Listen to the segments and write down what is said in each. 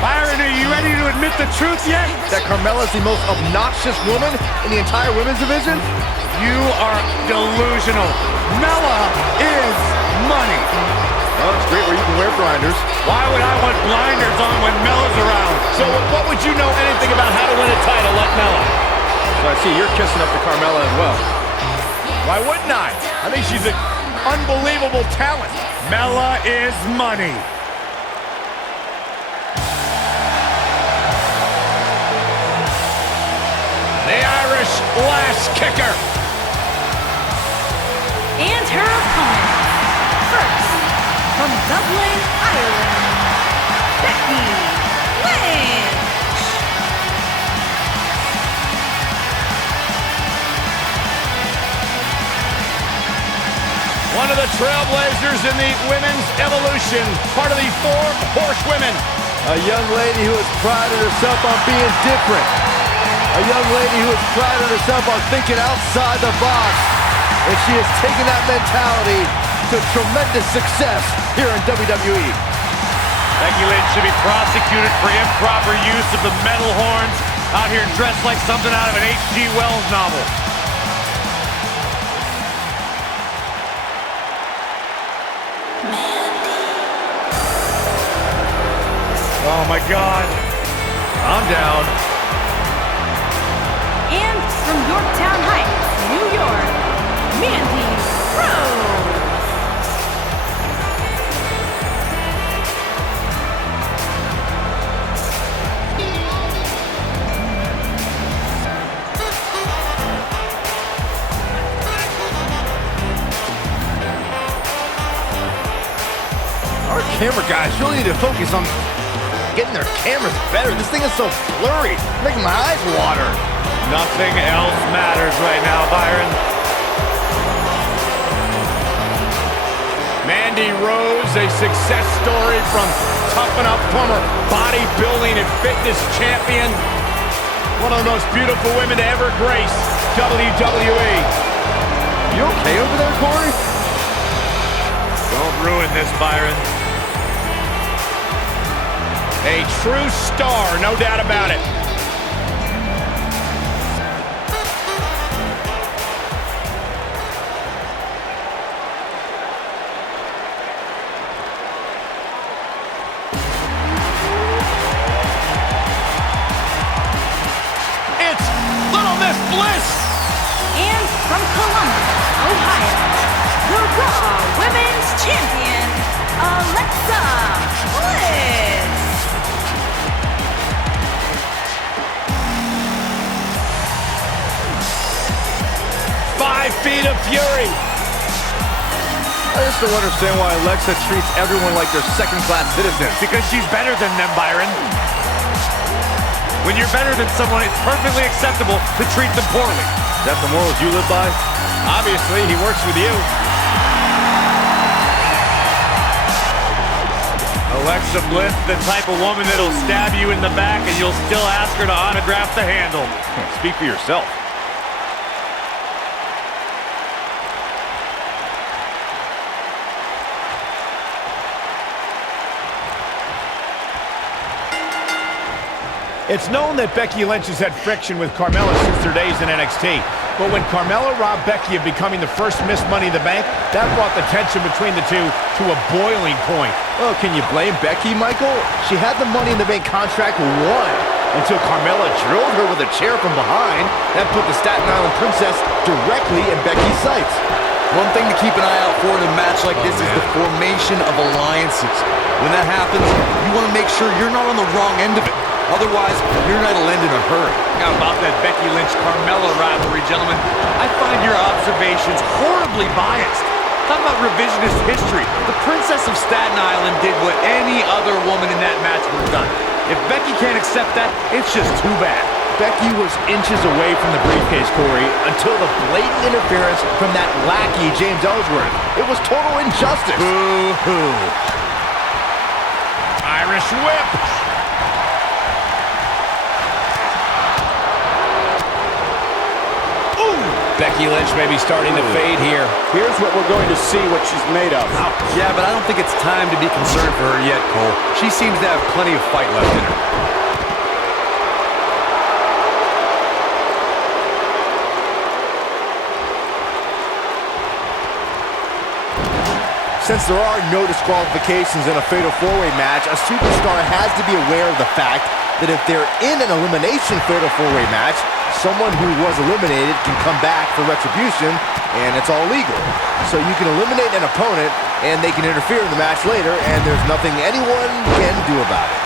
Byron, are you ready to admit the truth yet? That Carmella is the most obnoxious woman in the entire women's division? You are delusional. Mella is money. Well, it's great where you can wear blinders. Why would I want blinders on when Mella's around? So what would you know anything about how to win a title like Mella? So I see you're kissing up to Carmella as well. Why wouldn't I? I think she's an unbelievable talent. Mella is money. The Irish lash kicker. And her opponent, first, from Dublin, Ireland, Becky Lynch. One of the trailblazers in the women's evolution, part of the 4 horsewomen. A young lady who has prided herself on being different. A young lady who has prided herself on thinking outside the box. And she has taken that mentality to tremendous success here in WWE. Becky Lynch should be prosecuted for improper use of the metal horns out here dressed like something out of an H.G. Wells novel. Oh my God. I'm down. And from Yorktown Heights, New York, Mandy Rose. Our camera guys really need to focus on getting their cameras better. This thing is so blurry, making my eyes water. Nothing else matters right now, Byron. Mandy Rose, a success story from toughen up former bodybuilding and fitness champion. One of the most beautiful women to ever grace WWE. You okay over there, Corey? Don't ruin this, Byron. A true star, no doubt about it. It's Little Miss Bliss. And from Columbus, Ohio, the Raw Women's Champion, Alexa Bliss. 5 feet of fury. I just don't understand why Alexa treats everyone like they're second-class citizens. Because she's better than them, Byron. When you're better than someone, it's perfectly acceptable to treat them poorly. Is that the morals you live by? Obviously, he works with you. Alexa Bliss, the type of woman that'll stab you in the back and you'll still ask her to autograph the handle. Speak for yourself. It's known that Becky Lynch has had friction with Carmella since their days in NXT. But when Carmella robbed Becky of becoming the first Miss Money in the Bank, that brought the tension between the two to a boiling point. Oh, can you blame Becky, Michael? She had the Money in the Bank contract won until Carmella drilled her with a chair from behind. That put the Staten Island Princess directly in Becky's sights. One thing to keep an eye out for in a match like this is the formation of alliances. When that happens, you want to make sure you're not on the wrong end of it. Otherwise, your night will end in a hurry. How about that Becky Lynch-Carmella rivalry, gentlemen? I find your observations horribly biased. Talk about revisionist history. The Princess of Staten Island did what any other woman in that match would have done. If Becky can't accept that, it's just too bad. Becky was inches away from the briefcase, Corey, until the blatant interference from that lackey, James Ellsworth. It was total injustice. Boo-hoo. Irish whip. Becky Lynch may be starting to fade here. Here's what we're going to see what she's made of. Yeah, but I don't think it's time to be concerned for her yet, Cole. She seems to have plenty of fight left in her. Since there are no disqualifications in a Fatal 4-Way match, a superstar has to be aware of the fact that if they're in an elimination Fatal 4-Way match, someone who was eliminated can come back for retribution, and it's all legal. So you can eliminate an opponent, and they can interfere in the match later, and there's nothing anyone can do about it.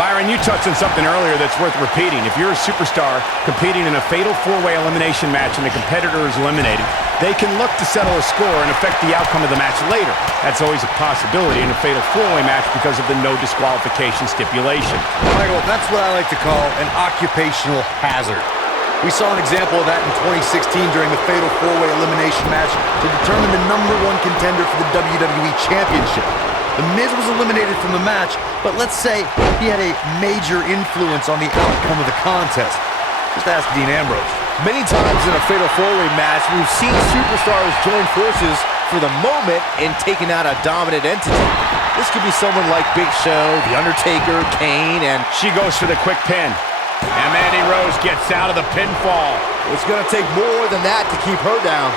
Byron, you touched on something earlier that's worth repeating. If you're a superstar competing in a Fatal 4-Way elimination match and the competitor is eliminated, they can look to settle a score and affect the outcome of the match later. That's always a possibility in a Fatal 4-Way match because of the no disqualification stipulation. Michael, that's what I like to call an occupational hazard. We saw an example of that in 2016 during the Fatal 4-Way elimination match to determine the #1 contender for the WWE Championship. The Miz was eliminated from the match, but let's say he had a major influence on the outcome of the contest. Just ask Dean Ambrose. Many times in a Fatal 4-Way match, we've seen superstars join forces for the moment in taking out a dominant entity. This could be someone like Big Show, The Undertaker, Kane, and She goes for the quick pin. And Mandy Rose gets out of the pinfall. it's going to take more than that to keep her down.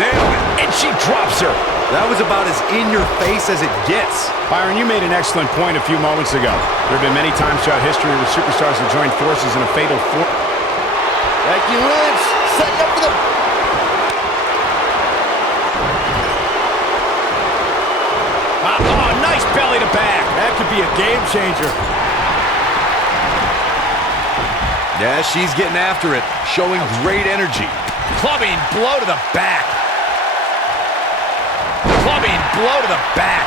Nailed it. And she drops her. That was about as in-your-face as it gets. Byron, you made an excellent point a few moments ago. There have been many times throughout history where superstars have joined forces in a Fatal 4. Becky Lynch setting up for the... Oh, nice belly to back. That could be a game changer. Yeah, she's getting after it, showing great energy. Clubbing blow to the back. Clubbing blow to the back.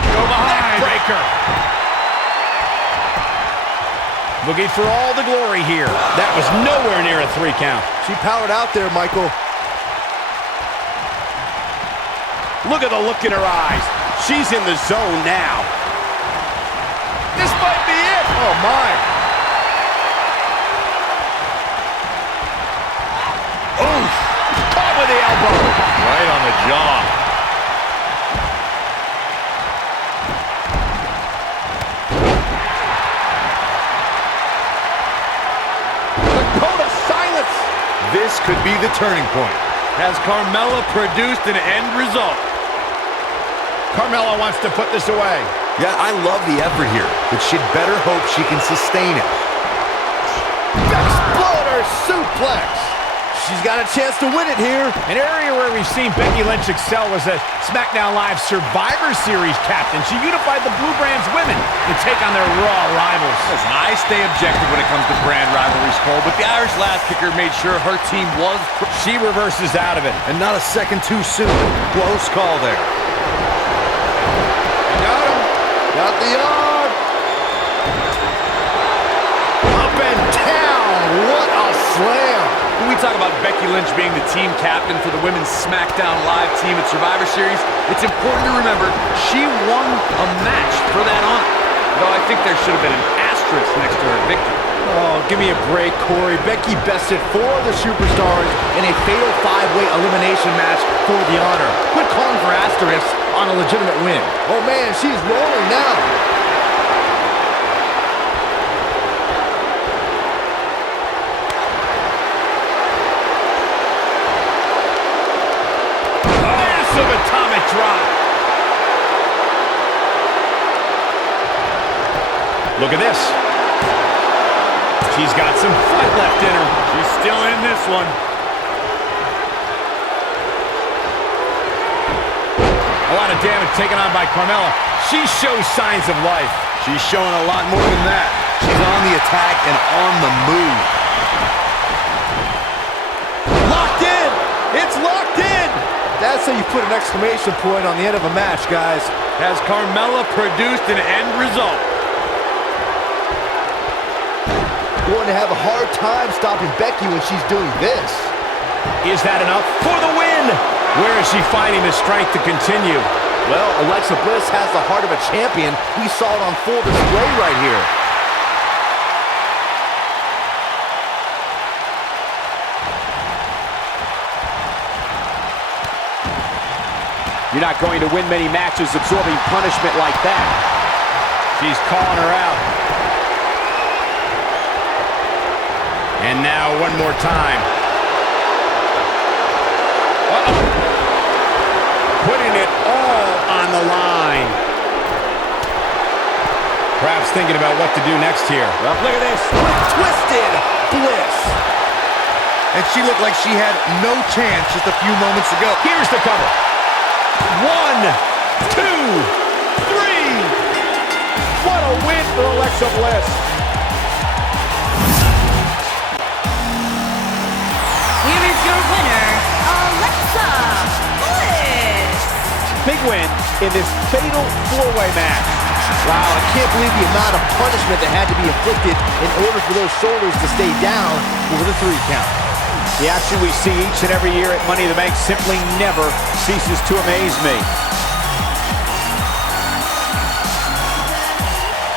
Go behind. Neckbreaker. Looking for all the glory here. That was nowhere near a 3 count. She powered out there, Michael. Look at the look in her eyes. She's in the zone now. This might be it. Oh, my. Oof. Caught with the elbow. Right on the jaw. The code of silence. This could be the turning point. Has Carmella produced an end result? Carmella wants to put this away. Yeah, I love the effort here, but she'd better hope she can sustain it. Exploder suplex. She's got a chance to win it here. An area where we've seen Becky Lynch excel was as SmackDown Live Survivor Series captain. She unified the Blue Brand's women to take on their Raw rivals. Listen, I stay objective when it comes to brand rivalries, Cole, but the Irish Last Kicker made sure her team was... She reverses out of it. And not a second too soon. Close call there. Got him. Got the arm. Up and down. What a slam. When we talk about Becky Lynch being the team captain for the Women's SmackDown Live team at Survivor Series, it's important to remember she won a match for that honor. Though I think there should have been an asterisk next to her victory. Oh, give me a break, Corey. Becky bested 4 of the superstars in a Fatal 5-Way elimination match for the honor. Quit calling for asterisks on a legitimate win. Oh, man, she's rolling now. Massive atomic drop. Look at this. She's got some fight left in her. She's still in this one. A lot of damage taken on by Carmella. She shows signs of life. She's showing a lot more than that. She's on the attack and on the move. Locked in. It's locked in. That's how you put an exclamation point on the end of a match, guys. Has Carmella produced an end result? Going to have a hard time stopping Becky when she's doing this. Is that enough for the win? Where is she finding the strength to continue? Well, Alexa Bliss has the heart of a champion. We saw it on full display right here. You're not going to win many matches absorbing punishment like that. She's calling her out. And now one more time. Uh-oh. Putting it all on the line. Perhaps thinking about what to do next here. Well, look at this. Twisted Bliss. And she looked like she had no chance just a few moments ago. Here's the cover. 1, 2, 3. What a win for Alexa Bliss. Here is your winner, Alexa Bliss. Big win in this fatal four-way match. Wow, I can't believe the amount of punishment that had to be inflicted in order for those shoulders to stay down for the 3 count. The action we see each and every year at Money in the Bank simply never ceases to amaze me.